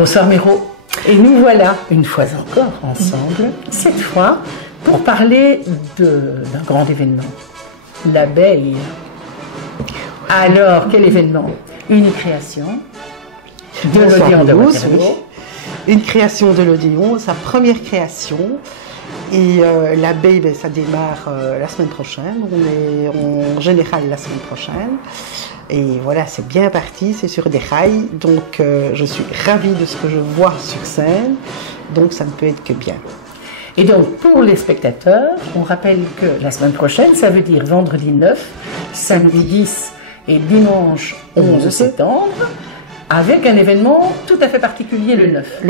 Bonsoir Méro. Et nous voilà, une fois encore, ensemble, cette fois, pour parler d'un grand événement, l'abeille. Alors, quel événement? Une création de l'Odéon de Waterloo. Une création de l'Odéon, sa première création. Et l'abeille, ça démarre la semaine prochaine. On est en général la semaine prochaine. Et voilà, c'est bien parti, c'est sur des rails. Donc je suis ravie de ce que je vois sur scène. Donc ça ne peut être que bien. Et donc pour les spectateurs, on rappelle que la semaine prochaine, ça veut dire vendredi 9, samedi 10 et dimanche 11 septembre. Avec un événement tout à fait particulier le 9.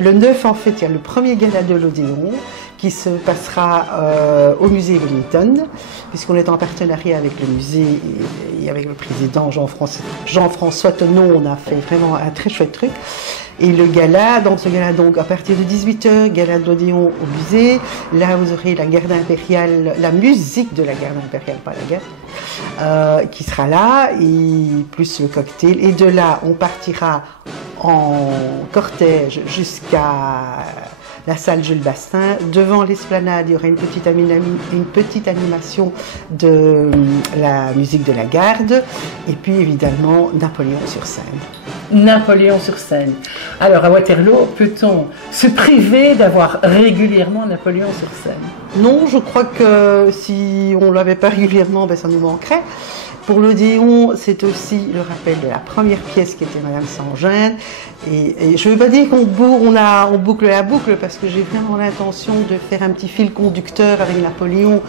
Le 9, en fait, il y a le premier gala de l'Odéon qui se passera au musée Wellington, puisqu'on est en partenariat avec le musée et avec le président Jean-François Tenon. On a fait vraiment un très chouette truc. Et le gala, dans ce gala, donc à partir de 18h, gala de l'Odéon au musée. Là, vous aurez la garde impériale, la musique de la garde impériale, pas la garde, qui sera là, et plus le cocktail. Et de là, on partira en cortège jusqu'à la salle Jules Bastin. Devant l'esplanade, il y aura une petite animation de la musique de la garde. Et puis, évidemment, Napoléon sur scène. Napoléon sur scène. Alors, à Waterloo, peut-on se priver d'avoir régulièrement Napoléon sur scène? Non, je crois que si on ne l'avait pas régulièrement, ça nous manquerait. Pour l'Odéon, c'est aussi le rappel de la première pièce qui était Madame Sans-Gêne. Et je ne veux pas dire qu'on boucle la boucle, parce que j'ai vraiment l'intention de faire un petit fil conducteur avec Napoléon.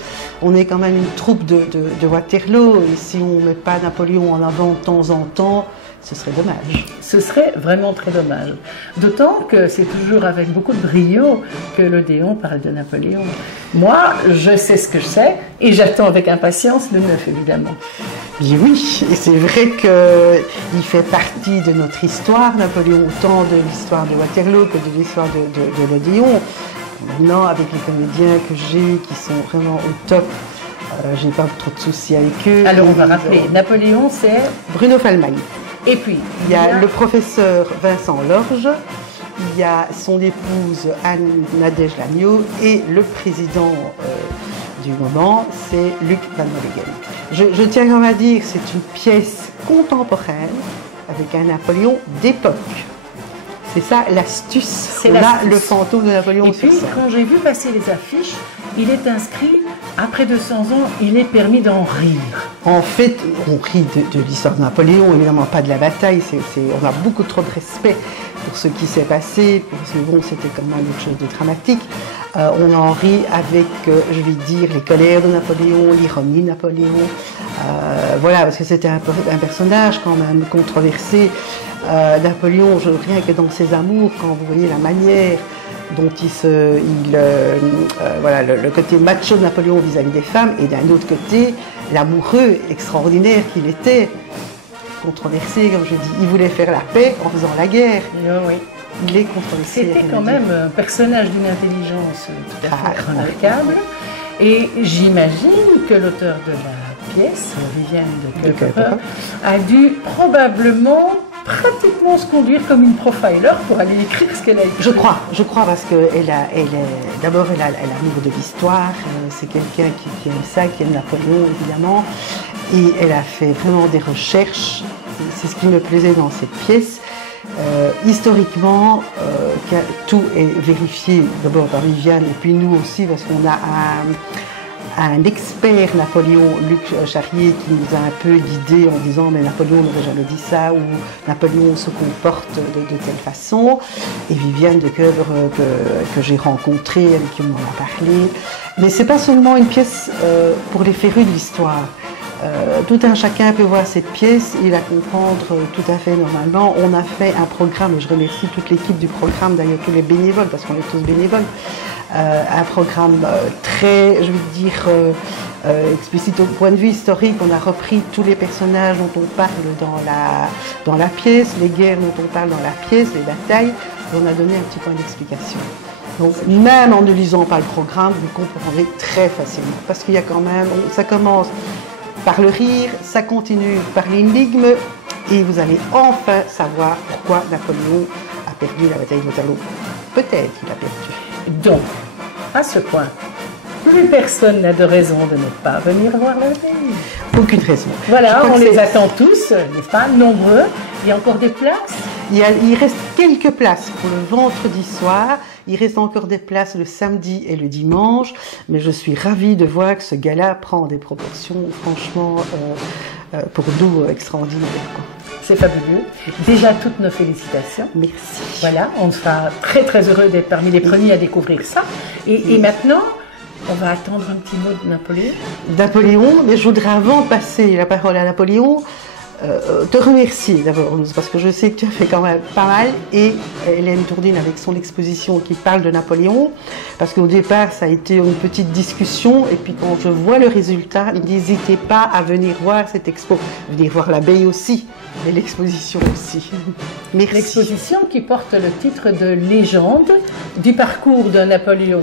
On est quand même une troupe de Waterloo, et si on ne met pas Napoléon en avant de temps en temps, ce serait dommage. Ce serait vraiment très dommage. D'autant que c'est toujours avec beaucoup de brio que l'Odéon parle de Napoléon. Moi, je sais ce que je sais et j'attends avec impatience le 9, évidemment. Et oui, et c'est vrai qu'il fait partie de notre histoire, Napoléon, autant de l'histoire de Waterloo que de l'histoire de l'Odéon. Maintenant, avec les comédiens que j'ai, qui sont vraiment au top, j'ai pas trop de soucis avec eux. Alors on va rappeler, Napoléon c'est Bruno Falmagne. Et puis, il y a le professeur Vincent Lorge, il y a son épouse Anne-Nadège Lagneau et le président du moment, c'est Luc Van Mollegen. Je tiens quand même à dire que c'est une pièce contemporaine avec un Napoléon d'époque. C'est ça l'astuce. On a le fantôme de Napoléon. Et puis, quand j'ai vu passer les affiches, il est inscrit, après 200 ans, il est permis d'en rire. En fait, on rit de l'histoire de Napoléon, évidemment pas de la bataille. On a beaucoup trop de respect pour ce qui s'est passé, parce que bon, c'était quand même quelque chose de dramatique. On en rit avec, je vais dire, les colères de Napoléon, l'ironie de Napoléon. Voilà, parce que c'était un personnage quand même controversé. Napoléon, rien que dans ses amours, quand vous voyez la manière dont voilà, le côté macho de Napoléon vis-à-vis des femmes, et d'un autre côté, l'amoureux extraordinaire qu'il était, controversé, comme je dis, il voulait faire la paix en faisant la guerre. Oui. Il est controversé. C'était quand même un personnage d'une intelligence tout à fait remarquable. Et j'imagine que l'auteur de la pièce, Viviane de Kuyper, a dû probablement pratiquement se conduire comme une profiler pour aller écrire ce qu'elle a écrit. Je crois, parce que d'abord elle a l'amour de l'histoire, c'est quelqu'un qui aime ça, qui aime Napoléon évidemment, et elle a fait vraiment des recherches, c'est ce qui me plaisait dans cette pièce. Historiquement, tout est vérifié d'abord par Viviane et puis nous aussi, parce qu'on a un expert Napoléon, Luc Charrier, qui nous a un peu guidés en disant mais Napoléon n'aurait jamais dit ça, ou Napoléon se comporte de telle façon. Et Viviane de Kuyper que j'ai rencontrée, avec qui on m'en a parlé. Mais c'est pas seulement une pièce pour les férus de l'histoire. Tout un chacun peut voir cette pièce et la comprendre tout à fait normalement. On a fait un programme, et je remercie toute l'équipe du programme, d'ailleurs tous les bénévoles, parce qu'on est tous bénévoles, un programme très, je veux dire, explicite au point de vue historique. On a repris tous les personnages dont on parle dans la pièce, les guerres dont on parle dans la pièce, les batailles, et on a donné un petit point d'explication. Donc, même en ne lisant pas le programme, vous comprendrez très facilement, parce qu'il y a quand même, ça commence par le rire, ça continue par l'énigme, et vous allez enfin savoir pourquoi Napoléon a perdu la bataille de Waterloo. Peut-être qu'il a perdu. Donc, à ce point, plus personne n'a de raison de ne pas venir voir la veille. Aucune raison. Voilà, on les attend tous, n'est-ce pas, nombreux. Il y a encore des places. Il reste quelques places pour le vendredi soir. Il reste encore des places le samedi et le dimanche. Mais je suis ravie de voir que ce gala prend des proportions, franchement, pour nous, extraordinaires, quoi. C'est fabuleux. Déjà, toutes nos félicitations. Merci. Voilà, on sera très très heureux d'être parmi les premiers à découvrir ça. Et maintenant, on va attendre un petit mot de Napoléon. Napoléon, mais je voudrais avant de passer la parole à Napoléon, te remercier d'abord, parce que je sais que tu as fait quand même pas mal, et Hélène Tourdine avec son exposition qui parle de Napoléon, parce qu'au départ ça a été une petite discussion, et puis quand je vois le résultat, n'hésitez pas à venir voir cette expo, venir voir l'abbaye aussi, et l'exposition aussi. Merci. L'exposition qui porte le titre de Légende du parcours d'un Napoléon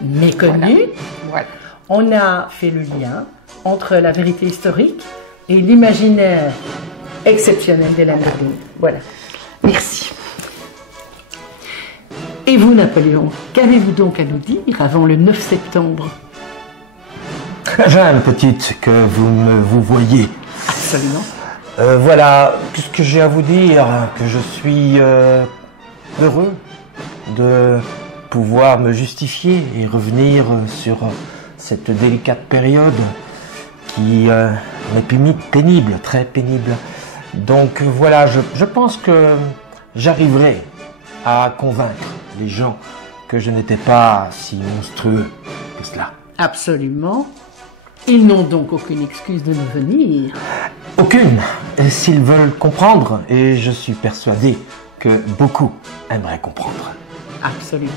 méconnu. Voilà. On a fait le lien entre la vérité historique et l'imaginaire exceptionnel de la Napoléon. Voilà. Merci. Et vous, Napoléon, qu'avez-vous donc à nous dire avant le 9 septembre? Jeanne, petite, que vous voyez. Absolument. Voilà, tout ce que j'ai à vous dire, que je suis heureux de pouvoir me justifier et revenir sur cette délicate période qui est pénible, très pénible. Donc voilà, je pense que j'arriverai à convaincre les gens que je n'étais pas si monstrueux que cela. Absolument. Ils n'ont donc aucune excuse de ne venir. Aucune, s'ils veulent comprendre, et je suis persuadé que beaucoup aimeraient comprendre. Absolument.